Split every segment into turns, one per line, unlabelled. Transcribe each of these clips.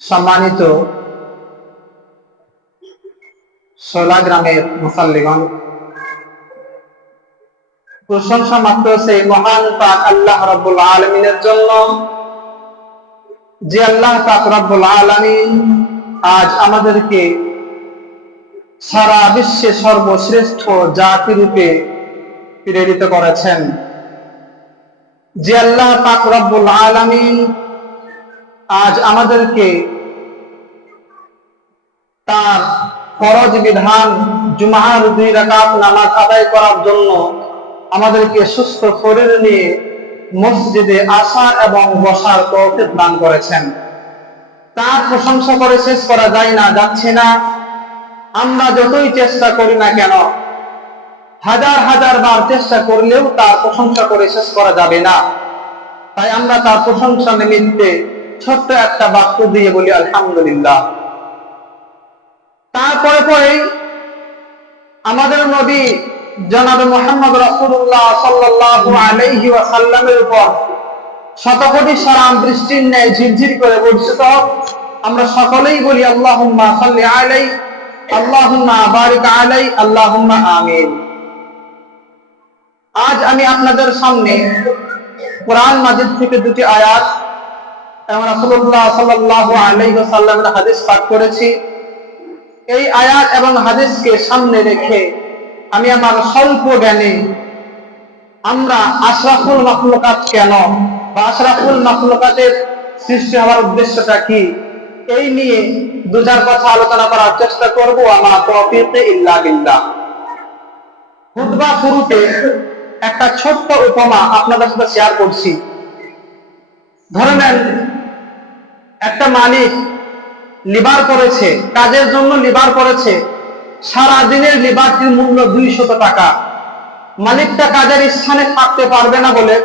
সম্মানিত সোলা গ্রামের মুসাল্লিগণ, প্রশংসা মাত্র সেই মহান পাক আল্লাহ রব্বুল আলমিনের জন্য যে আল্লাহ পাক রব্বুল আলমিন আজ আমাদেরকে সারা বিশ্বে সর্বশ্রেষ্ঠ জাতি রূপে প্রেরিত করেছেন। যে আল্লাহ পাক রব্বুল আলমিন আজ আমাদেরকে তার ফরজ বিধান জুমার দুই রাকাত নামাজ আদায় করার জন্য আমাদেরকে সুস্থ শরীর নিয়ে মসজিদে আসা এবং বসার তৌফিক দান করেছেন। তার প্রশংসা করে শেষ করা যায় না, যাচ্ছে না। আমরা যতই চেষ্টা করি না কেন, হাজার হাজার বার চেষ্টা করলেও তার প্রশংসা করে শেষ করা যাবে না। তাই আমরা তার প্রশংসা নিমিত্তে ছোট্ট একটা বাক্য দিয়ে বলি, আলহামদুলিল্লাহ। তারপরে পরেই আমাদের নবী জনাব মোহাম্মদ রসুল্লাহ সাল্লাল্লাহু আলাইহি ওয়াসাল্লামের উপর শতকোটি সারাম বৃষ্টির ন্যায় ঝিরঝির করে বর্ষিত আমরা সকলেই বলি, আল্লাহুম্মা সাল্লি আলাই, আল্লাহুম্মা বারিক আলাই, আল্লাহুম্মা আমিন। আজ আমি আপনাদের সামনে কোরআন মাজিদ থেকে দুটি আয়াত হাদিস পাঠ করেছি। এই আয়াত এবং হাদিসকে সামনে রেখে আমি আমার স্বল্প জ্ঞানে আমরা আশরাফুল কেন বা আশরাফুল সৃষ্টি হওয়ার উদ্দেশ্যটা কি? এই নিয়ে দুজার কথা আলোচনা করার চেষ্টা করব। আমার তৌফিকে ইল্লা বিল্লাহ। শুরুতে একটা ছোট্ট উপমা আপনাদের সাথে শেয়ার করছি। ধরে নেন একটা মালিক লিবার করেছে, কাজের জন্য লিবার করেছে সারা দিনের লিবারটির মূল্য দুইশত টাকা। মালিকটা কাজের স্থানে থাকতে পারবে না বলে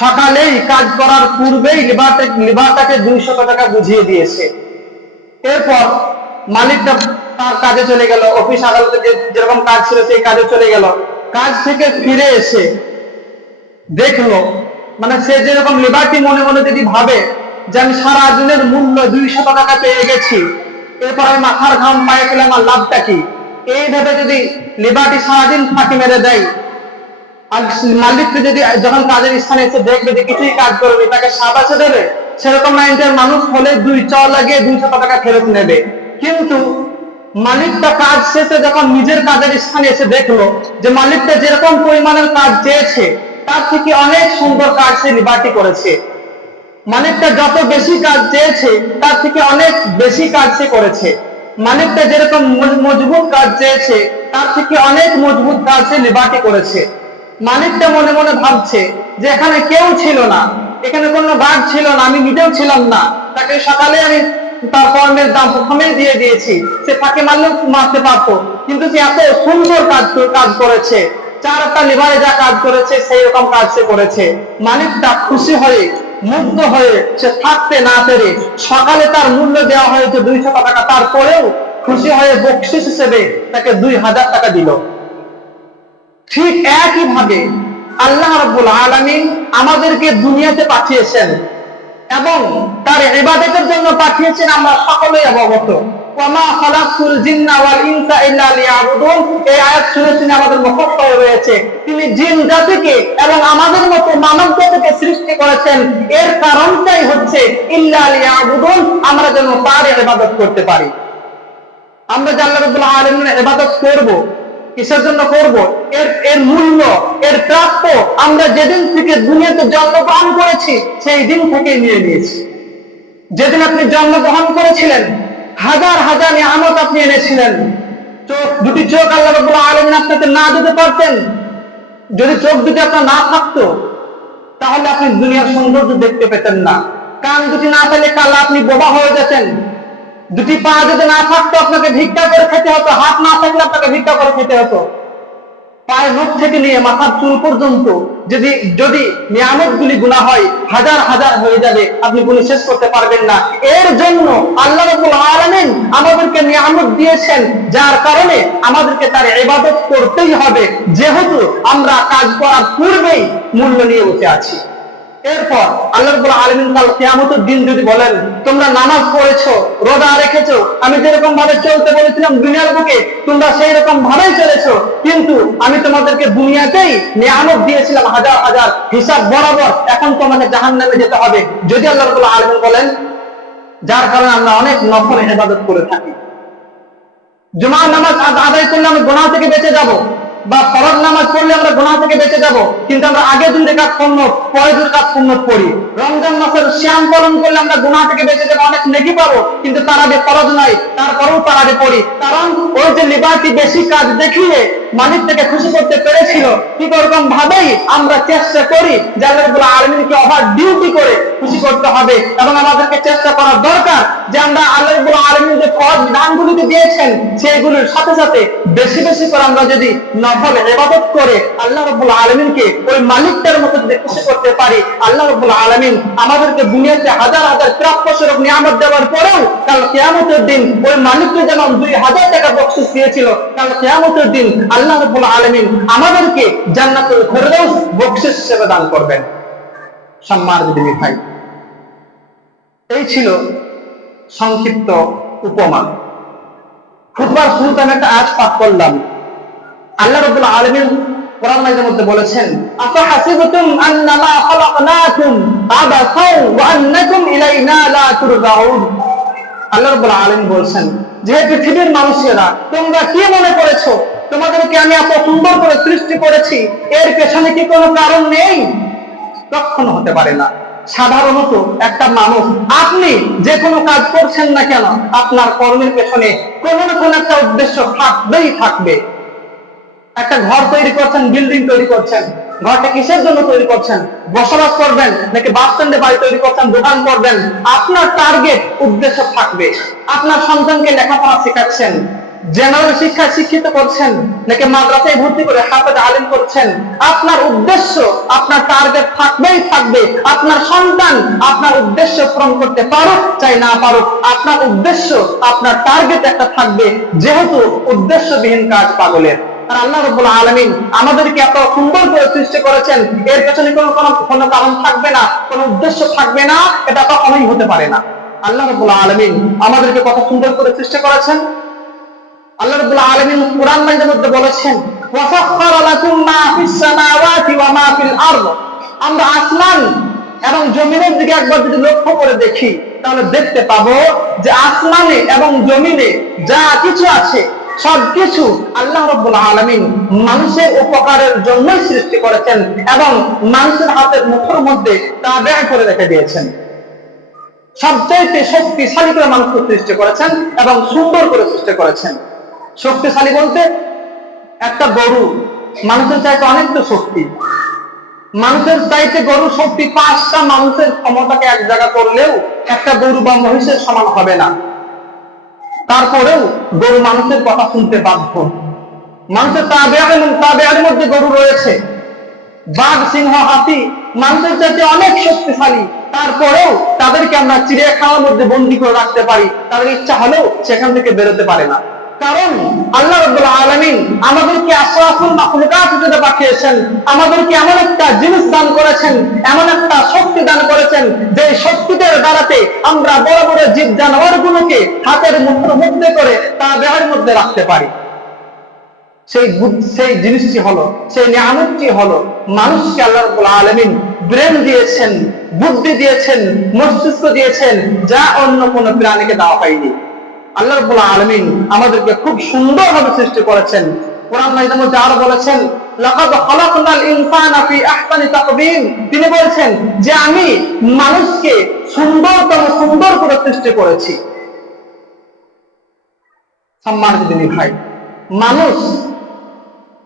সকালেই কাজ করার পূর্বেই লিবারটা লিবারটাকে দুইশত টাকা বুঝিয়ে দিয়েছে। এরপর মালিকটা তার কাজে চলে গেল। অফিস আদালতে যে যেরকম কাজ ছিল সেই কাজে চলে গেল। কাজ থেকে ফিরে এসে দেখল মানে সে যেরকম লিবার্টি মনে মনে যদি ভাবে যে আমি সারা দিনের মূল্য দুইশত টাকা পেয়ে গেছি। এরপর আমি মাথার ঘাম পায়ে ফেলে আমার লাভটা কি? এইভাবে যদি লিবার্টি সারাদিন ফাঁকি মেরে দেয়, আর মালিককে যদি যখন কাজের স্থানে এসে দেখবে যে কিছুই কাজ করবে তাকে সাবাসে দেবে সেরকম মাইন্ডের মানুষ হলে দুই চ লাগিয়ে দুইশত টাকা ফেরত নেবে। কিন্তু মালিকটা কাজ শেষে যখন নিজের কাজের স্থানে এসে দেখল যে মালিকটা যেরকম পরিমাণের কাজ চেয়েছে, তার থেকে অনেক সুন্দর কাজ সে লিবার্টি করেছে। মালিকটা যত বেশি কাজ চেয়েছে, তার থেকে অনেক বেশি কাজ সে করেছে। মালিকটা যেরকম মজবুত কাজ চেয়েছে, তার থেকে অনেক মজবুত কাজ সে লিবার্টি করেছে। মালিকটা মনে মনে ভাবছে যে এখানে কেউ ছিল না, এখানে কোনো গার্ড ছিল না, আমি নিজেও ছিলাম না। তাকে সকালে আমি তার কর্মের দাম প্রথমেই দিয়ে দিয়েছি। সে ফাঁকে মারলেও মারতে পারতো, কিন্তু সে এত সুন্দর কাজ কাজ করেছে চারটা লিভারে যা কাজ করেছে, সেই রকম কাজ সে করেছে। মালিকটা খুশি হয়ে মুগ্ধ হয়ে সে থাকতে না পেরে সকালে তার মূল্য দেওয়া হয়েছে দুইশো টাকা। তারপরেও খুশি হয়ে বকশিস হিসেবে তাকে দুই হাজার টাকা দিল। ঠিক একই ভাবে আল্লাহ রাব্বুল আলামিন আমাদেরকে দুনিয়াতে পাঠিয়েছেন এবং তার ইবাদতের জন্য পাঠিয়েছেন আমরা সকলেই অবগত। ওয়ামা খালাকুল জিন্না ওয়াল ইনসা ইল্লা লিয়াবুদুন। এই আয়াত শুনে আমাদের মুখস্থ হয়ে রয়েছে তিনি জিন জাতিকে এবং মানব জাতিকে সৃষ্টি করেছেন। এর কারণটাই হচ্ছে ইল্লা আমরা যেন তার ইবাদত করতে পারি। আমরা যে আল্লাহ রাব্বুল আলামিনের ইবাদত করব, কিসের জন্য করব? এর এর মূল্য, এর প্রাপ্য আমরা যেদিন থেকে দুনিয়াতে জন্মগ্রহণ করেছি, সেই দিন থেকেই নিয়ে নিয়েছি। যেদিন আপনি জন্মগ্রহণ করেছিলেন, হাজার হাজার নিয়ামত আপনি এনেছিলেন। চোখ, দুটি চোখ আল্লাহ রাব্বুল আলামিন আপনাকে না দিতে পারতেন। যদি চোখ দুটি আপনার না থাকতো তাহলে আপনি দুনিয়ার সৌন্দর্য দেখতে পেতেন না। কান দুটি না পেলে কাল আপনি বোবা হয়ে যেতেন। দুটি পা যদি না থাকতো আপনাকে ভিক্ষা করে খেতে হতো, হাত না থাকলে আপনাকে ভিক্ষা করে খেতে হতো। পায়ের নখ থেকে নিয়ে মাথার চুল পর্যন্ত যদি যদি নিয়ামত গুলি গুণা হয়, হাজার হাজার হয়ে যাবে, আপনি গুলি শেষ করতে পারবেন না। এর জন্য আল্লাহ রবুল আলমিন আমাদেরকে নিয়ামত দিয়েছেন, যার কারণে আমাদেরকে তার এবাদত করতেই হবে। যেহেতু আমরা কাজ করার পূর্বেই মূল্য নিয়ে উঠে আছি। এরপর আল্লাহ আলামিন কাল কিয়ামতের দিন যদি বলেন, তোমরা নামাজ পড়েছো, রোজা রেখেছো, আমি যেরকম ভাবে চলতে বলেছিলাম দুনিয়ার বুকে, তোমরা সেই রকম ভাবেই চলেছো, কিন্তু আমি তোমাদেরকে দুনিয়াতেই নিয়ামত দিয়েছিলাম হাজার হাজার হিসাব বরাবর, এখন তোমাকে জাহান্নামে যেতে হবে। যদি আল্লাহ রাব্বুল আলামিন বলেন, যার কারণে আমরা অনেক নফল ইবাদত করে থাকি। জুমার নামাজ আদায় করলে আমি গোনা থেকে বেঁচে যাব। বা ফরজ নামাজ পড়লে আমরা গোনা থেকে বেঁচে যাব, কিন্তু আমরা আগে দুই রেখাত পণ্য পরে দুই রেখাত পণ্য পড়ি। রমজান মাসের শ্যাম পালন করলে আমরা গোনা থেকে বেঁচে যাব, অনেক নেকি পাবো, কিন্তু তার আগে ফরজ নাই, তারপরেও তার আগে পড়ি। কারণ ওই যে লিবার্টি বেশি কাজ দেখিয়ে মালিক থেকে খুশি করতে পেরেছিল। ঠিক ওরকম ভাবেই আমরা চেষ্টা করি যে আল্লাহ আলামিনকে ওভার ডিউটি করে খুশি করতে হবে এবং আমাদেরকে চেষ্টা করা দরকার যে আমরা আল্লাহ আলামিন যে ফরজ দানগুলিকে দিয়েছেন সেইগুলোর সাথে সাথে বেশি বেশি করে আমরা যদি নফল ইবাদত করে আল্লাহ রাব্বুল আলামিনকে ওই মালিকটার মতো যদি খুশি করতে পারি, আল্লাহ রাব্বুল আলামিন আমাদেরকে দুনিয়াতে হাজার হাজার প্রাপ্য স্বরূপ নিয়ামত দেওয়ার পরেও কাল কিয়ামতের দিন ওই মালিককে যেমন দুই হাজার টাকা বকশিস দিয়েছিল, কাল কিয়ামতের দিন আল্লাহ রাব্বুল আলামিন আমাদেরকে জান্নাতুল ফেরদাউস বকশিস হিসেবে দান করবেন। সম্মান দিদি ভাই, এই ছিল সংক্ষিপ্ত উপমা। খুতবার শুরুতে আমি একটা আয়াত পাঠ করলাম। আল্লাহ রাব্বুল আলামিন কোরআন মাজিদের মধ্যে বলেছেন, আফা হাসিবতুম আন্নামা খালাকনাকুম আবাসাও ওয়া আন্নাকুম ইলাইনা লা তুরজাউন। আল্লাহ রাব্বুল আলামিন বলছেন, যে পৃথিবীর মানুষেরা তোমরা কি মনে করেছ তোমাদেরকে আমি এত সুন্দর করে সৃষ্টি করেছি, এর পেছনে কি কোনো কারণ নেই? কখনো হতে পারে না। সাধারণত একটা মানুষ, আপনি যে কোনো কাজ করছেন না কেন, আপনার কর্মের পেছনে কোনো না কোনো একটা উদ্দেশ্য থাকবেই থাকবে। একটা ঘর তৈরি করছেন বিল্ডিং তৈরি করছেন, ঘরটা কিসের জন্য তৈরি করছেন? বসবাস করবেন, নাকি বাস স্ট্যান্ডে বাড়ি তৈরি করছেন, দোকান করবেন? আপনার টার্গেট উদ্দেশ্য থাকবে। আপনার সন্তানকে লেখাপড়া শেখাচ্ছেন। জেনারেল শিক্ষায় শিক্ষিত করছেন, নাকি মাদ্রাসায় ভর্তি করে হাফেজ আলিম করছেন, আপনার উদ্দেশ্য, আপনার টার্গেট থাকবেই থাকবে, আপনার সন্তান আপনার উদ্দেশ্য পূরণ করতে পারুক চাই না পারুক, আপনার উদ্দেশ্য, আপনার টার্গেট একটা থাকবে, যেহেতু উদ্দেশ্যবিহীন কাজ পাগলের। আল্লাহ রব্বুল আলামিন আমাদেরকে এত সুন্দর করে সৃষ্টি করেছেন, এর পেছনে কোনো কোনো কারণ থাকবে না, কোনো উদ্দেশ্য থাকবে না, এটা কখনোই হতে পারে না। আল্লাহ রব্বুল আলামিন আমাদেরকে কত সুন্দর করে সৃষ্টি করেছেন। আল্লাহ রাব্বুল আলামিন কোরআন মাজিদের মধ্যে বলেছেন, ওয়াসাখখারা লাকুম মা ফিস সামাওয়াতি ওয়া মা ফিল আরদ। আমরা আসমান এবং জমিনের দিকে একবার যদি লক্ষ্য করে দেখি, তাহলে দেখতে পাবো যে আসমানে এবং জমিনে যা কিছু আছে, সবকিছু আল্লাহ রাব্বুল আলামিন মানুষের উপকারের জন্যই সৃষ্টি করেছেন এবং মানুষের হাতের মুঠোর মধ্যে তা ব্যয় করে রেখে দিয়েছেন। সবচাইতে শক্তিশালী করে মানুষকে সৃষ্টি করেছেন এবং সুন্দর করে সৃষ্টি করেছেন। শক্তিশালী বলতে একটা গরু, মানুষের চাইতে অনেক তো শক্তি। মানুষের চাইতে গরু শক্তি পাঁচটা মানুষের ক্ষমতাকে এক জায়গা করলেও একটা গরু বা মহিষের সমান হবে না। তারপরেও গরু মানুষের কথা শুনতে বাধ্য। মানুষের তাবেয়ার তাবেয়ার মধ্যে গরু রয়েছে। বাঘ, সিংহ, হাতি মানুষের চাইতে অনেক শক্তিশালী। তারপরেও তাদেরকে আমরা চিড়িয়াখানার মধ্যে বন্দি করে রাখতে পারি। তাদের ইচ্ছা হলেও সেখান থেকে বেরোতে পারে না। কারণ আল্লাহ রাব্বুল আলামিন আমাদেরকে আশরাফুল মাখলুকাত হিসেবে পাঠিয়েছেন। আমাদেরকে এমন একটা জিনিস দান করেছেন, এমন একটা শক্তি দান করেছেন, যে শক্তিদের দ্বারাতে আমরা বড় বড় জীব জানোয়ার গুলোকে হাতের মধ্যে করে তা দেহের মধ্যে রাখতে পারি। সেই সেই জিনিসটি হলো, সেই নিয়ামতটি হলো, মানুষকে আল্লাহ রাব্বুল আলামিন ব্রেন দিয়েছেন, বুদ্ধি দিয়েছেন, মস্তিষ্ক দিয়েছেন, যা অন্য কোন প্রাণীকে দেওয়া হয়নি। আল্লাহ আমাদেরকে খুব সুন্দরভাবে সৃষ্টি করেছেন। কোরআন তিনি বলছেন যে আমি মানুষকে সুন্দরতম সুন্দর করে সৃষ্টি করেছি। সম্মানিত দিনী ভাই, মানুষ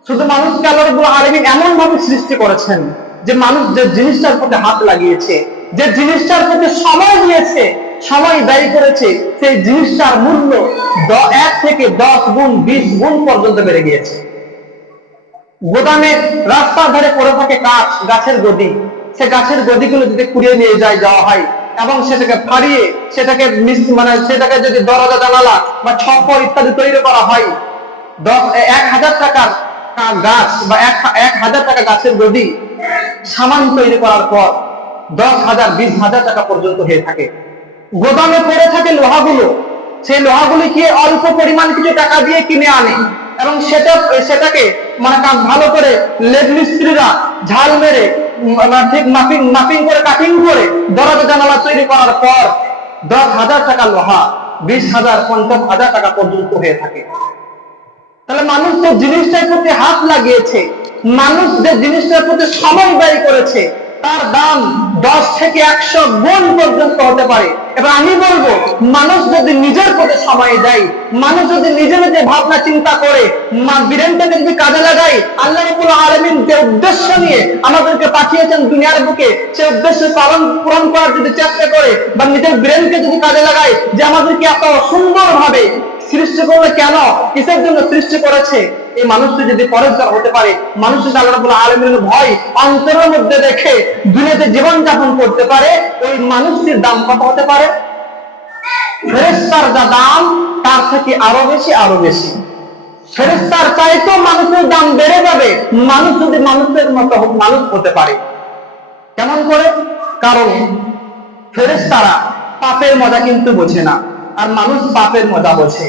শুধু মানুষকে আল্লাহ রাব্বুল আলামিন এমন ভাবে সৃষ্টি করেছেন যে মানুষ যে জিনিসটার প্রতি হাত লাগিয়েছে, যে জিনিসটার প্রতি সময় দিয়েছে সময় ব্যয় করেছে সেই জিনিসটার মূল্য এক থেকে দশ গুণ, বিশ গুণ পর্যন্ত বেড়ে গিয়েছে। গোদামে রাস্তার ধারে পড়ে থাকে কাঠ, গাছের গদি। সে গাছের গদিগুলো যদি কুড়িয়ে নিয়ে যায় যাওয়া হয় এবং সেটাকে ফাড়িয়ে, সেটাকে মানে সেটাকে যদি দরজা, জানালা বা ছপর ইত্যাদি তৈরি করা হয়, দশ এক হাজার টাকার গাছ বা এক এক হাজার টাকা গাছের গদি সামান তৈরি করার পর দশ হাজার, বিশ হাজার টাকা পর্যন্ত হয়ে থাকে। গোদামে পড়ে থাকে লোহাগুলো। সেই লোহাগুলি কি অল্প পরিমাণ কিছু টাকা দিয়ে কিনে আনে এবং সেটা, সেটাকে মানে ভালো করে লেগ মিস্ত্রিরা ঝাল মেরে ঠিক মাপিং মাপিং করে, কাটিং করে দরজা জানালা তৈরি করার পর দশ হাজার টাকা লোহা, বিশ হাজার, পঞ্চাশ হাজার টাকা পর্যন্ত হয়ে থাকে। তাহলে মানুষ যে জিনিসটার প্রতি হাত লাগিয়েছে। মানুষ যে জিনিসটার প্রতি সময় ব্যয় করেছে তার দাম দশ থেকে একশো গুণ পর্যন্ত হতে পারে। এবার আমি বলব, মানুষ যদি নিজের প্রতি সময় দেয়, মানুষ যদি নিজে নিজে ভাবনা চিন্তা করে বীরেনটাকে যদি কাজে লাগাই আল্লাহ রবুল আলমিন যে উদ্দেশ্য নিয়ে আমাদেরকে পাঠিয়েছেন দুনিয়ার বুকে, সে উদ্দেশ্য পালন, পূরণ করার যদি চেষ্টা করে বা নিজের ব্রেনকে যদি কাজে লাগাই যে আমাদেরকে এত সুন্দর ভাবে সৃষ্টি করলে কেন, কিসের জন্য সৃষ্টি করেছে? এই মানুষটি যদি পরেশগার হতে পারে মানুষ যদি আল্লাহ আলামিনের ভয়, অন্তরের মধ্যে রেখে দুনিয়াতে জীবন যাপন করতে পারে, ওই মানুষটির দাম কত হতে পারে? ফেরেশতার যা দাম, তার থেকে আরও বেশি আরও বেশি। ফেরেশতার চাইতেও মানুষের দাম বেড়ে যাবে, মানুষ যদি মানুষের মতো মানুষ হতে পারে। কেমন করে? কারণ ফেরেশতারা পাপের মজা কিন্তু বোঝে না, আর মানুষ পাপের মজা বোঝে।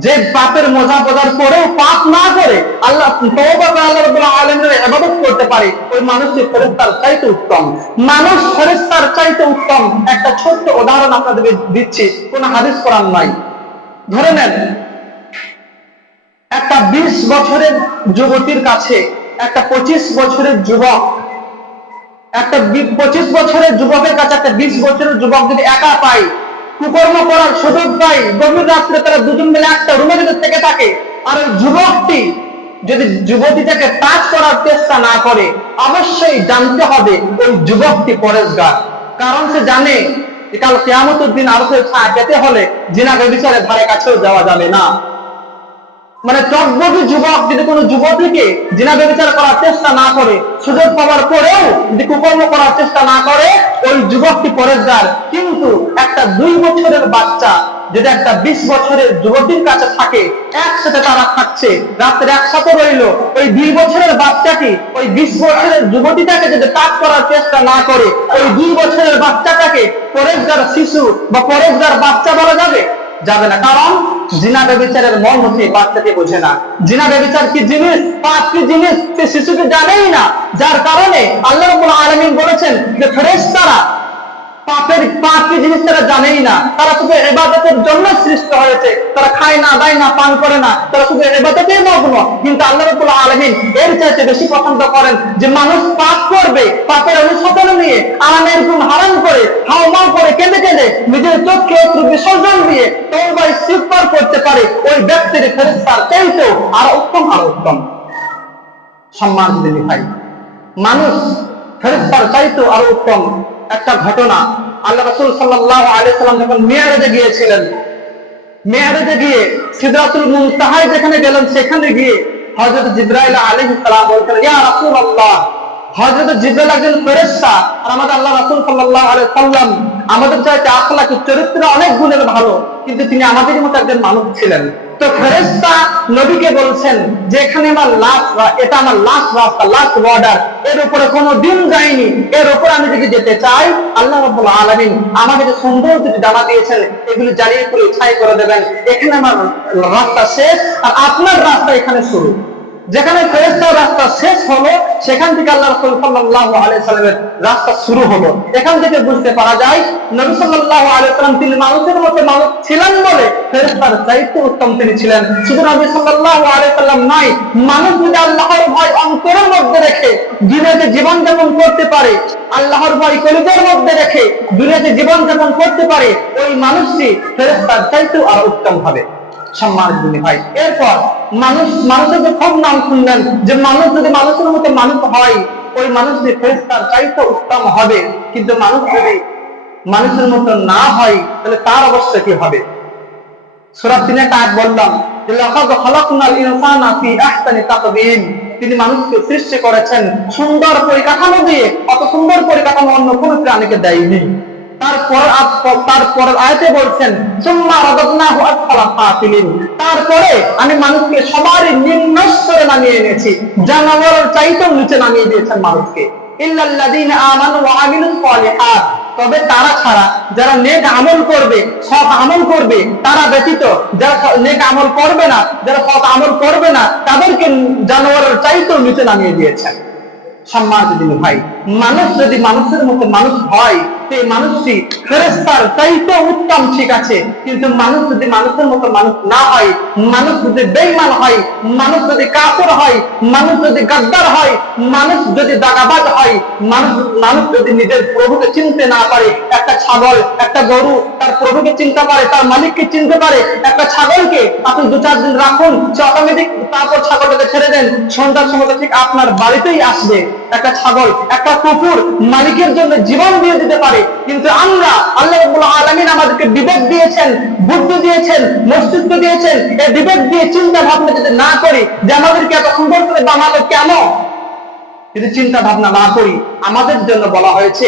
যে পাপের মজা বোঝার পরেও পাপ না করে আল্লাহ তওবা করতে পারে, ওই মানুষটি ফেরেশতার চাইতে উত্তম। মানুষ ফেরেশতার চাইতে উত্তম। একটা ছোট্ট উদাহরণ আপনাদের দিচ্ছি, কোন হাদিস কোরআন নাই। ধরে নেন, একটা বিশ বছরের যুবতীর কাছে, একটা পঁচিশ বছরের যুবক, একটা বি- পঁচিশ বছরের যুবকের কাছে একটা বিশ বছরের যুবক যদি একা পাই কুকর্ম করার সুযোগ পাই। গভীর রাত্রে তারা দুজন মিলে একটা রুমে যদি থেকে থাকে। আর যুবকটি যদি যুবতীটাকে টাচ করার চেষ্টা না করে, অবশ্যই জানতে হবে ওই যুবকটি পরেশগার। কারণ সে জানে কাল কেয়ামতের দিন আরও পেতে হলে জিনাকে বিচারে ধারে কাছেও যাওয়া যাবে না। মানে টকবগি যুবক, যদি কোনো যুবতীকে জিনা ব্যবচার করার চেষ্টা না করে, সুযোগ পাওয়ার পরেও যদি কুকর্ম করার চেষ্টা না করে, ওই যুবকটি পরেশগার। কিন্তু একটা দুই বছরের বাচ্চা যদি একটা বিশ বছরের যুবতীর কাছে থাকে, একসাথে তারা থাকছে রাত্রে একসাথে রইল, ওই দুই বছরের বাচ্চাটি, ওই বিশ বছরের যুবতীটাকে যদি কাজ করার চেষ্টা না করে, ওই দুই বছরের বাচ্চাটাকে পরেশগার শিশু বা পরেশগার বাচ্চা বলা যাবে? যাবে না। কারণ জিনা ব্যবচারের মন সে বাচ্চাকে বোঝে না। জিনা ব্যবচার কি জিনিস? পাপ কি জিনিস? সে শিশুকে জানেই না। যার কারণে আল্লাহ আলমিন বলেছেন যে ফেরেশতারা পাপের পাপ কি জিনিস তারা জানেই না। তারা শুধু এবাদতের জন্য সৃষ্টি হয়েছে। তারা খায় না, দায় না, পান করে না। তারা শুধু এবাদতেই মগ্ন। কিন্তু আল্লাহ রাব্বুল আলামিন এর চাইতে বেশি পছন্দ করেন যে মানুষ পাপ করবে, পাপের অনুশোচন নিয়ে, আরামের গুণ হারাম করে, হাওমাও করে, কেঁদে কেঁদে নিজের চোখকে অশ্রু বিসর্জন দিয়ে তওবা ইস্তিগফার করতে পারে। ওই ব্যক্তির ফেরেশতার চাইতেও আরও উত্তম আরও উত্তম। সম্মান দিদি ভাই। মানুষ ফেরেশতার চাইতেও আরও উত্তম। একটা ঘটনা। আল্লাহ রাসূল সাল্লাল্লাহু আলাইহি সাল্লাম যখন মিয়ারাজে গিয়েছিলেন, মেয়ারেজে গিয়ে সিদরাতুল মুনতাহায় যেখানে গেলেন, সেখানে গিয়ে হযরত জিবরাইল আলাইহিস সালাম বলছেন, ইয়া রাসূলুল্লাহ, হযরত জিবরাইল একজন ফেরেশতা আর আমাদের আল্লাহ রাসূল সাল্লাল্লাহু আলাইহি আমাদের চাইতে আখলাকি চরিত্র অনেক গুণের ভালো, কিন্তু তিনি আমাদের মতো একজন মানুষ ছিলেন। তো ফেরেশতা নবীকে বলছেন যে এখানে আমার লাস্ট এটা আমার লাস্ট রাস্তা লাস্ট বর্ডার এর উপরে কোনো দিন যায়নি। এর উপর আমি যদি যেতে চাই, আল্লাহ রাব্বুল আলামিন আমাকে যে সুন্দর দুটি ডানা দিয়েছেন, এগুলো জ্বালিয়ে করে ছাই করে দেবেন। এখানে আমার রাস্তা শেষ, আর আপনার রাস্তা এখানে শুরু। যেখানে ফেরেস্তার রাস্তা শেষ হলো সেখান থেকে আল্লাহ রাসূল সাল্লাল্লাহু আলাইহি সাল্লামের রাস্তা শুরু হলো। এখান থেকে বুঝতে পারা যায়, নবী সাল্লাল্লাহু আলাইহি সাল্লাম তিনি মানুষের মতো মানুষ ছিলেন বলে ফেরেস্তার চাইতে উত্তম তিনি ছিলেন। শুধু নবী সাল্লাল্লাহু আলাইহি সাল্লাম নয় মানুষ যদি আল্লাহর ভয় অন্তরের মধ্যে রেখে দুনিয়াতে জীবন যাপন করতে পারে, আল্লাহর ভয় কলিজার মধ্যে রেখে দুনিয়াতে জীবন যাপন করতে পারে, ওই মানুষটি ফেরেস্তার চাইতেও আরও উত্তম হবে। সম্মান দিদি ভাই, এরপর মানুষ মানুষের যে খুব নাম শুনলেন, যে মানুষ যদি মানুষের মতো মানুষ হয়, ওই মানুষটি ফেরেস্তার চাইতে উত্তম হবে। কিন্তু মানুষ যদি মানুষের মতো না হয়, তাহলে তার অবস্থা কি হবে? সূরা তিনে কাজ বললাম যে, লাকাদ খালাকনাল ইনসানা ফি আহসানি তাকবীম তিনি মানুষকে সৃষ্টি করেছেন সুন্দর পরিকাঠামো দিয়ে, অত সুন্দর পরিকাঠামো অন্য কোনো প্রাণীকে দেয়নি। তারপর তারপর আয়তে বলছেন তারপরে আমি মানুষকে সবার নিম্ন স্তরে নামিয়ে এনেছি জানাওয়ার চাইতেও নিচে নামিয়ে দিয়েছেন মানুষকে। তবে তারা ছাড়া যারা নেক আমল করবে, সৎ আমল করবে, তারা ব্যতীত যারা নেক আমল করবে না, যারা সৎ আমল করবে না, তাদেরকে জানোয়ারের চাইতেও নিচে নামিয়ে দিয়েছেন। সম্মান যদি ভাই মানুষ যদি মানুষের মতো মানুষ হয় সেই মানুষটি ফেরেস্তার চাইতে উত্তম ঠিক আছে। কিন্তু মানুষ যদি মানুষের মতো মানুষ না হয়, মানুষ যদি বেইমান হয়, মানুষ যদি কাপড় হয়, মানুষ যদি গাদ্দার হয়, মানুষ যদি দাগাবাজ হয়, মানুষ মানুষ যদি নিজের প্রভুকে চিনতে না পারে, একটা ছাগল, একটা গরু তার প্রভুকে চিনতে পারে, তার মালিককে চিনতে পারে, একটা ছাগলকে আপনি দু চার দিন রাখুন, সে অটোমেটিক তারপর ছাগলটাকে ছেড়ে দেন। সন্ধ্যার সময় ঠিক আপনার বাড়িতেই আসবে। একটা ছাগল, একটা কুকুর মালিকের জন্য জীবন দিয়ে দিতে পারে। কিন্তু আমরা আল্লাহ আলামিন আমাদেরকে বিবেক দিয়েছেন, বুদ্ধি দিয়েছেন, মস্তিষ্ক দিয়েছেন। এই বিবেক দিয়ে চিন্তা ভাবনা যদি না করি, যে আমাদেরকে এত সুন্দর করে বানালো কেন? যদি চিন্তা ভাবনা না করি, আমাদের জন্য বলা হয়েছে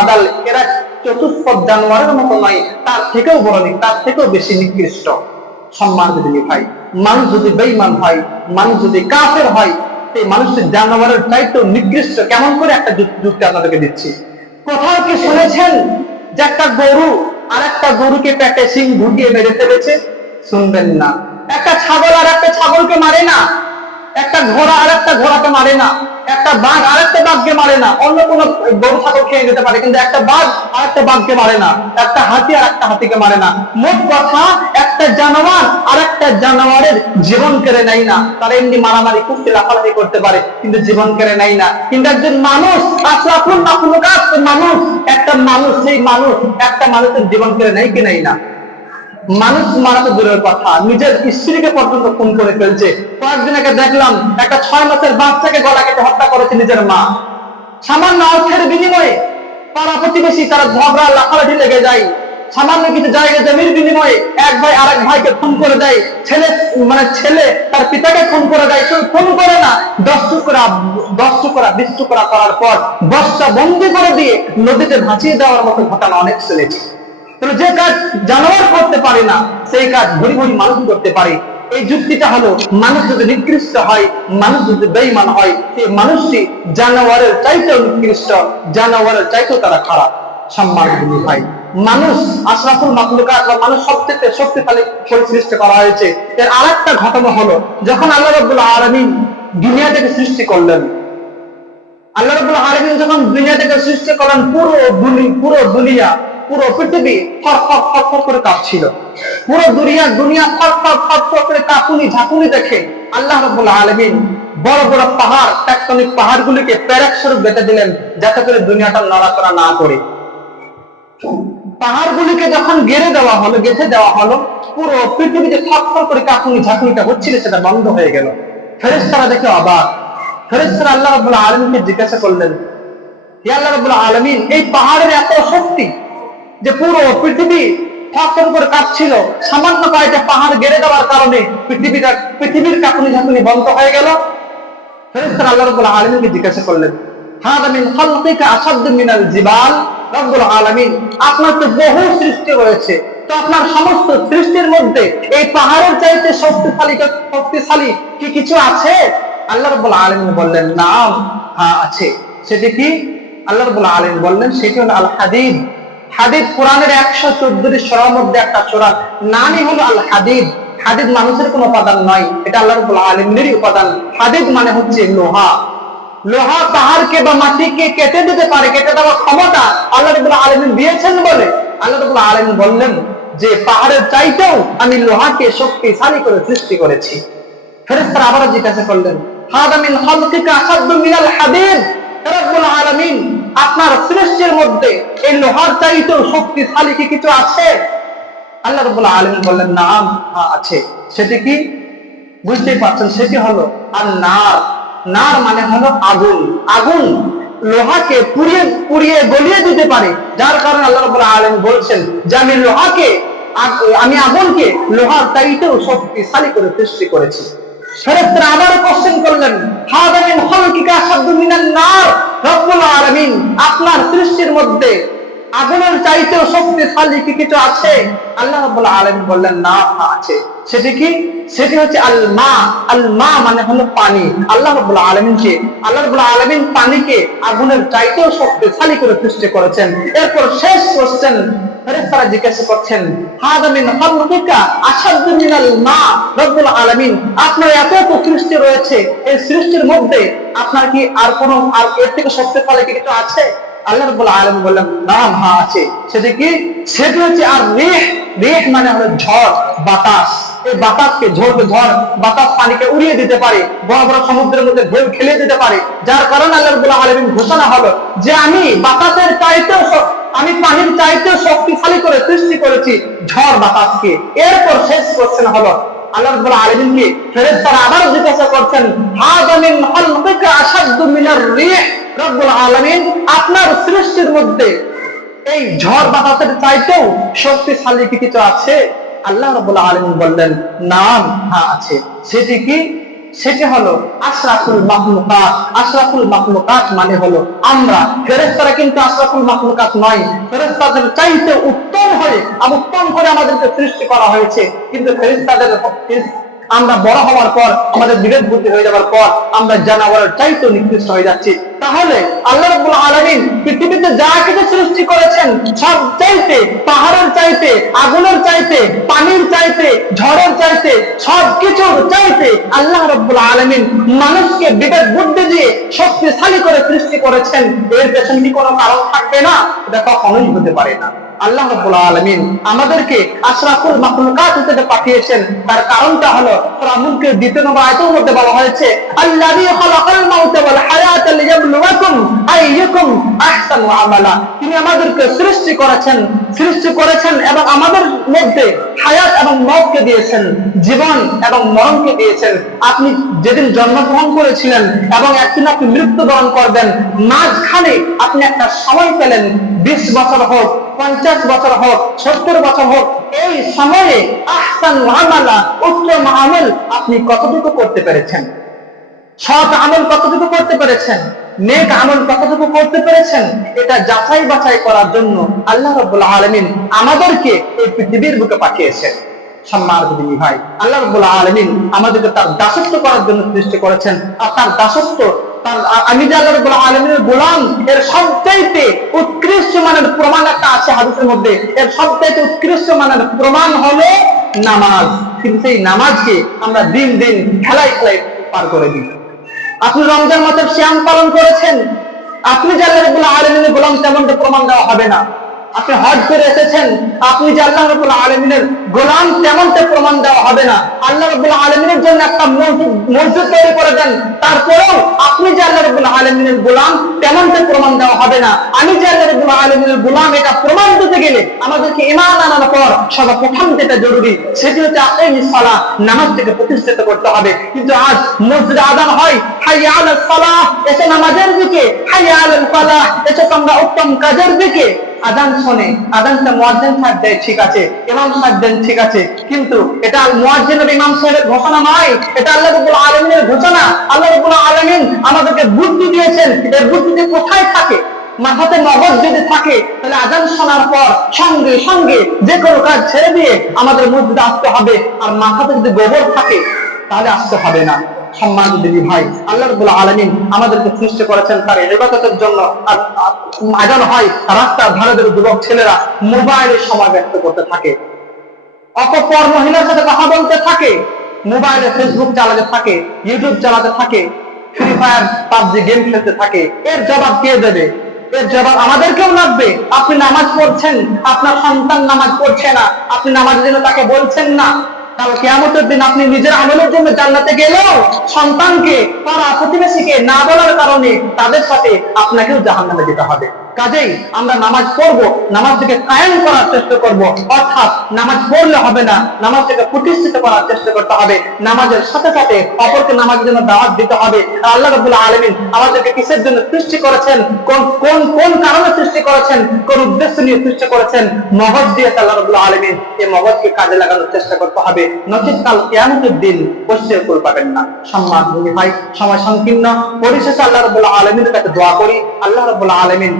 আদাল, এরা চতুষ্পদ জানোয়ারের মতো নয়, তার থেকেও বড় তার থেকেও বেশি নিকৃষ্ট। সম্মান যদি ভাই মানুষ যদি বেঈমান হয়, মানুষ যদি কাফের হয় সেই মানুষের জানোয়ারের চাইতেও নিকৃষ্ট কেমন করে একটা যুক্তি আপনাদেরকে দিচ্ছি। কোথাও কি শুনেছেন যে একটা গরু আর একটা গরুকে পেটে সিং ঢুকিয়ে মেরে ফেলেছে? শুনবেন না। একটা ছাগল আর একটা ছাগলকে মারে না। একটা ঘোড়া আর একটা ঘোড়াকে মারে না, একটা বাঘ আর একটা বাঘকে মারে না, অন্য কোন গরু, ছাগল খেয়ে যেতে পারে, কিন্তু একটা বাঘ আর একটা বাঘকে মারে না, একটা হাতি আর একটা হাতিকে মারে না। মোট কথা, একটা জানোয়ার আর একটা জানোয়ারের জীবন কেড়ে নেয় না। তারা এমনি মারামারি করতে, লাফালাফি করতে পারে, কিন্তু জীবন কেড়ে নেয় না। কিন্তু একজন মানুষ আসলাফুল না কোনো কাজ মানুষ, একটা মানুষ, সেই মানুষ, একটা মানুষের জীবন কেড়ে নেয় কি নেয় না? মানুষ মারা তো দূরের কথা। নিজের স্ত্রীকে পর্যন্ত খুন করে ফেলছে। কয়েকদিন আগে দেখলাম, একটা ছয় মাসের বাচ্চাকে গলা কেটে হত্যা করেছে নিজের মা। সামান্য অর্থের বিনিময়ে পাড়া প্রতিবেশী তারা ঝগড়া, লাফালাফি লেগে যায়। সামান্য কিছু জায়গা জমির বিনিময়ে এক ভাই আরেক ভাইকে খুন করে দেয়। ছেলে মানে ছেলে তার পিতাকে খুন করে দেয়। কেউ খুন করে না। দশ টুকরা দশ টুকরা, বিশ টুকরা করার পর বস্তা বন্দি করে দিয়ে নদীতে ভাসিয়ে দেওয়ার মতো ঘটনা অনেক শুনেছি। তাহলে যে কাজ জানোয়ার করতে পারে না, সেই কাজ ভরি ভরি মানুষ করতে পারে। এই যুক্তিটা হলো, মানুষ যদি নিকৃষ্ট হয়, মানুষ যদি বেইমান হয়, সেই মানুষটি জানোয়ারের চাইতেও নিকৃষ্ট, জানোয়ারের চাইতেও তারা খারাপ। সম্মান দিদি ভাই, মানুষ আশরাফুল মাকলুকাত বা মানুষ সবচেয়ে শক্তিশালী করে সৃষ্টি করা হয়েছে। এর আরেকটা ঘটনা হলো, যখন আল্লাহ রাব্বুল আলামিন দুনিয়াটাকে সৃষ্টি করলেন, আল্লাহ রাব্বুল আলামিন যখন দুনিয়াটাকে সৃষ্টি করলেন পুরো পুরো দুনিয়া পুরো পৃথিবী করে কাঁপছিল। পুরো দুনিয়া দুনিয়া ফর ফর করে কাঁপুনি, ঝাঁকুনি দেখে আল্লাহ রাব্বুল আলামিন বড় বড় পাহাড় টেকটনিক পাহাড়গুলিকে প্যারেক স্বরূপ বেঁধে দিলেন, যাতে করে দুনিয়াটা নড়াচড়া না করে। পাহাড়গুলিকে যখন গেড়ে দেওয়া হলো, গেঁথে দেওয়া হলো, পুরো পৃথিবীতে থরথর করে কাঁপুনি, ঝাঁকুনিটা হচ্ছিল, সেটা বন্ধ হয়ে গেল। ফেরেশতারা দেখে অবাক। ফেরেশতারা আল্লাহ রাব্বুল আলামিনকে জিজ্ঞাসা করলেন আল্লাহ রাব্বুল আলামিন, এই পাহাড়ের এত শক্তি যে পুরো পৃথিবী থরথর করে কাঁপছিল। সামান্য কয়েকটা পাহাড় গেড়ে দেওয়ার কারণে পৃথিবীটা পৃথিবীর কাঁপুনি ঝাঁকুনি বন্ধ হয়ে গেল। ফেরেশতারা আল্লাহ রাব্বুল আলামিনকে জিজ্ঞাসা করলেন মিন মিনাল জিবাল? রব্বুল আলামিন, আপনার তো বহু সৃষ্টি রয়েছে। তো আপনার সমস্ত সৃষ্টির মধ্যে এই পাহাড়ের চাইতে শক্তিশালী শক্তিশালী কি কিছু আছে? আল্লাহ রাব্বুল আলামিন বললেন, নাম হ্যাঁ আছে। সেটি কি? আল্লাহ রাব্বুল আলামিন বললেন, সেটি হলো আল হাদিদ হাদিদ কোরআনের একশো চোদ্দটি সরার মধ্যে একটা সরা। নামই হলো আল হাদিদ। হাদিদ মানুষের কোনো উপাদান নয়। এটা আল্লাহ আলামিনেরই উপাদান। হাদিদ মানে হচ্ছে লোহা। লোহা পাহাড়কে বা মাটিকে কেটে দিতে পারে, কেটে দেওয়ার ক্ষমতা আল্লাহ রাব্বুল আলামিন দিয়েছেন বলে। আল্লাহ রাব্বুল আলামিন বললেন যে, পাহাড়ের চাইতেও আমি লোহাকে শক্তিশালী করে সৃষ্টি করেছি। ফেরেশতারা আবারও জিজ্ঞাসা করলেন, হাদা মিন খালকিকা আসাদ্দু মিনাল হাদিদ? রব্বুল আলামিন আপনার সৃষ্টির মধ্যে এই লোহার চাইতেও শক্তিশালী কি কিছু আছে? আল্লাহ রাব্বুল আলামিন বললেন, নাম আছে। সেটি কি? বুঝতেই পারছেন, সেটি হলো আর নার নার মানে হলো আগুন। আগুন লোহাকে পুড়িয়ে পুড়িয়ে গলিয়ে দিতে পারে। যার কারণে আল্লাহ রাব্বুল আলামিন বলছেন যে, আমি লোহাকে আমি আগুনকে লোহার চাইতেও শক্তিশালী করে সৃষ্টি করেছি। ফেরেশতারা আবার কোশ্চেন করলেন হাদামিন হলকিকা শব্দ মিনান নার? রব্বুল আলামিন আপনার সৃষ্টির মধ্যে আগুনের চাইতেও শক্তিশালী কি কিছু আছে? আল্লাহ রাব্বুল আলামিন বললেন না আছে। সেটি কি? সেটি হচ্ছে আল মা আল মা মানে হলো পানি। আল্লাহ আলামিনকে, আল্লাহ আলামিন পানিকে আগুনের চাইতেও শক্তিশালী করে সৃষ্টি করেছেন। এরপর শেষ কোশ্চেন ফেরেশতারা জিজ্ঞাসা করছেন, হাদা মিন খালকিকা আশাদ্দু মিনাল মা? রব্বুল আপনার এত এত সৃষ্টি রয়েছে, এই সৃষ্টির মধ্যে আপনার কি আর কোন, আর এর থেকে শক্তিশালী কিছু আছে? আল্লাহ রাব্বুল আলামিন বললেন নাম হ্যাঁ আছে। সেটা কি? সেটা হচ্ছে, আর রেহ রেহ মানে হলো ঝড়, বাতাস। এই বাতাসকে ঝড়কে ঝড়, বাতাস পানিকে উড়িয়ে দিতে পারে, বড় বড় সমুদ্রের মধ্যে ঢেউ খেলে দিতে পারে। যার কারণে আল্লাহ রাব্বুল আলামিন ঘোষণা হলো যে, আমি বাতাসের চাইতেও আমি পানির চাইতেও শক্তিশালী করে সৃষ্টি করেছি ঝড়, বাতাসকে। এরপর শেষ কোশ্চেন হলো আল্লাহ আপনার সৃষ্টির মধ্যে এই ঝড় বাতাসের চাইতেও শক্তিশালী কি কিছু আছে? আল্লাহ রাব্বুল আলামিন বললেন, নাম আছে। সেটি কি? সেটি হলো আশরাফুল মাহমুকাত আশরাফুল মাহমুকাত মানে হলো আমরা। ফেরেস্তারা কিন্তু আশরাফুল মাহমুকাত নয়। ফেরেস্তাদের চাইতে উত্তম হয়ে আর উত্তম করে আমাদেরকে সৃষ্টি করা হয়েছে। কিন্তু ফেরেশতাদের আমরা বড় হওয়ার পর, আমাদের বিবেক বুদ্ধি হয়ে যাওয়ার পর, আমরা জানাওয়ারের চাইতে নিকৃষ্ট হয়ে যাচ্ছি। তাহলে আল্লাহ রাব্বুল আলামিন পৃথিবীতে যা কিছু সৃষ্টি করেছেন, সব চাইতে, পাহাড়ের চাইতে, আগুনের চাইতে, পানির চাইতে, ঝড়ের চাইতে, সব কিছুর চাইতে আল্লাহ রাব্বুল আলামিন মানুষকে বিবেক বুদ্ধি দিয়ে শক্তিশালী করে সৃষ্টি করেছেন। এর পেছনে কি কোনো কারণ থাকবে না? এটা কখনোই হতে পারে না। আল্লাহ রাব্বুল আলামিন আমাদেরকে আশরাফুল মাখলুকাত হিসেবে পাঠিয়েছেন। তার কারণটা হলো সূরা মুলকের দ্বিতীয় নম্বর আয়াতের মধ্যে বলা হয়েছে, আল্লাযী খালাকাল মাউতা ওয়াল হায়াতা লিয়াবলুয়াকুম আইয়ুকুম আহসানু আমালা। তিনি আমাদেরকে সৃষ্টি করেছেন সৃষ্টি করেছেন এবং আমাদের মধ্যে হায়াত এবং মওতকে দিয়েছেন, জীবন এবং মরণকে দিয়েছেন। আপনি যেদিন জন্মগ্রহণ করেছিলেন এবং একদিন আপনি মৃত্যুবরণ করবেন, মাঝখানে আপনি একটা সময় পেলেন, বিশ বছর হোক পঞ্চাশ বছর হোক, সত্তর বছর হোক, এই সময়ে আহসান আমালা উত্তম আমল আপনি কতটুকু করতে পেরেছেন? সৎ আমল কতটুকু করতে পেরেছেন? নেক আমল কতটুকু করতে পেরেছেন? এটা যাচাই বাছাই করার জন্য আল্লাহ রাব্বুল আলমিন আমাদেরকে এই পৃথিবীর বুকে পাঠিয়েছেন। সম্মানিত দিনী ভাই, আল্লাহ রাব্বুল আলামিন আমাদেরকে তার দাসত্ব করার জন্য সৃষ্টি করেছেন আর তার দাসত্ব আমি গোলাম, এর সবচাইতে উৎকৃষ্ট মানের প্রমাণ একটা আছে হাদিসের মধ্যে। এর সবচাইতে উৎকৃষ্ট মানের প্রমাণ হলো নামাজ। কিন্তু সেই নামাজকে আমরা দিন দিন খেলায় খেলায় পার করে দিই। আপনি রমজান মাসের শ্যাম পালন করেছেন? আপনি গোলাম, তেমনটা প্রমাণ দেওয়া হবে না। আপনি হজ করে এসেছেন, আপনি যে আল্লাহ রাব্বুল আলামিনের গোলাম, তেমনটা প্রমাণ দেওয়া হবে না। আল্লাহ রাব্বুল আলামিনের জন্য একটা মসজিদ তৈরি করে দেন। তারপরেও আপনি যে আল্লাহ রাব্বুল আলামিনের গোলাম, তেমনটা প্রমাণ দেওয়া হবে না। আমি যে আল্লাহ রাব্বুল আলামিনের গোলাম, এটা প্রমাণ দিতে গেলে আমাদেরকে ঈমান আনার পর সর্বপ্রথম যেটা জরুরি, সেটি হচ্ছে আকিমিস সালাহ, নামাজ থেকে প্রতিষ্ঠিত করতে হবে। কিন্তু আজ মসজিদে আযান হয়, হাইয়া আলাস সালাহ, এসে নামাজের দিকে, হাইয়া আলাল ফালাহ, এসে তোমরা উত্তম কাজের দিকে আজান শোনে আজানটা মুয়াজ্জিন সাহেব দেয়, ঠিক আছে, ইমাম সাহেব দেন, ঠিক আছে, কিন্তু এটা মুয়াজ্জিন আর ইমাম সাহেবের ঘোষণা নয়, এটা আল্লাহ রাব্বুল আলামিনের ঘোষণা, আল্লাহ রাব্বুল আলামিন আমাদেরকে বুদ্ধি দিয়েছেন এই বুদ্ধিটি কোথায় থাকে? মাথাতে মগজ যদি থাকে, তাহলে আজান শোনার পর সঙ্গে সঙ্গে যে কোনো কাজ ছেড়ে দিয়ে আমাদের মসজিদে আসতে হবে, আর মাথাতে যদি গোবর থাকে, তাহলে আসতে হবে না। সম্মান দিদি ভাই, আল্লাহ আলমিন আমাদেরকে সৃষ্টি করেছেন তার ইবাদতের জন্য। আর আজান হয় রাস্তার ধারেদের যুবক ছেলেরা মোবাইলে সময় ব্যক্ত করতে থাকে। অপর মহিলার সাথে কথা বলতে থাকে, মোবাইলে ফেসবুক চালাতে থাকে ইউটিউব চালাতে থাকে ফ্রি ফায়ার পাবজি গেম খেলতে থাকে। এর জবাব কে দেবে? এর জবাব আমাদেরকেও লাগবে। আপনি নামাজ পড়ছেন, আপনার সন্তান নামাজ পড়ছে না। আপনি নামাজের জন্য তাকে বলছেন না। কাল কেয়ামতের আপনি নিজের আমলের জন্য জান্নাতে গেলেও সন্তানকে, পাড়া প্রতিবেশীকে না বলার কারণে তাদের সাথে আপনাকেও জাহান্নামে যেতে হবে। কাজেই আমরা নামাজ পড়ব নামাজটাকে কায়েম করার চেষ্টা করব। অর্থাৎ নামাজ পড়লে হবে না নামাজটাকে প্রতিষ্ঠিত করার চেষ্টা করতে হবে। নামাজের সাথে সাথে অপরকে নামাজের জন্য দাওয়াত দিতে হবে। আল্লাহ রাব্বুল আলামিন আমাদেরকে কিসের জন্য সৃষ্টি করেছেন? কোন কোন কোন কারণে সৃষ্টি করেছেন? কোন উদ্দেশ্য নিয়ে সৃষ্টি করেছেন? মগজ দিয়ে আল্লাহ রাব্বুল আলামিন এই মগজকে কাজে লাগানোর চেষ্টা করতে হবে। নচিত কাল কিয়ামতের দিন বসে করে পাবেন না। সম্মান ভূমি ভাই সময় সংকীর্ণ। পরিশেষে আল্লাহ রাব্বুল আলামিনের কাছে দোয়া করি। আল্লাহ রাব্বুল আলামিন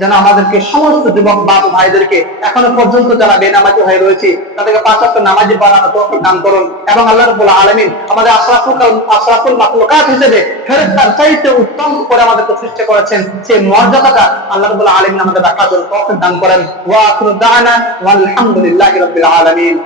যেন আমাদেরকে সমস্ত যুবক বাপ ভাইদেরকে এখনও পর্যন্ত যারা বেনামাজি হয়ে রয়েছে, তাদেরকে পাঁচ ওয়াক্ত নামাজি বানানো তৌফিক দান করুন এবং আল্লাহ রাব্বুল আলামিন আমাদের আশরাফুল আশরাফুল মাখলুকাত হিসেবে ফেরেশতার চাইতে উত্তম করে আমাদেরকে সৃষ্টি করেছেন। সেই মর্যাদাটা আল্লাহ রাব্বুল আলামিন আমাদের রাখার জন্য তৌফিক দান করেন। ওয়া আখিরু দাওয়ানা ওয়াল হামদুলিল্লাহি রাব্বিল আলামিন।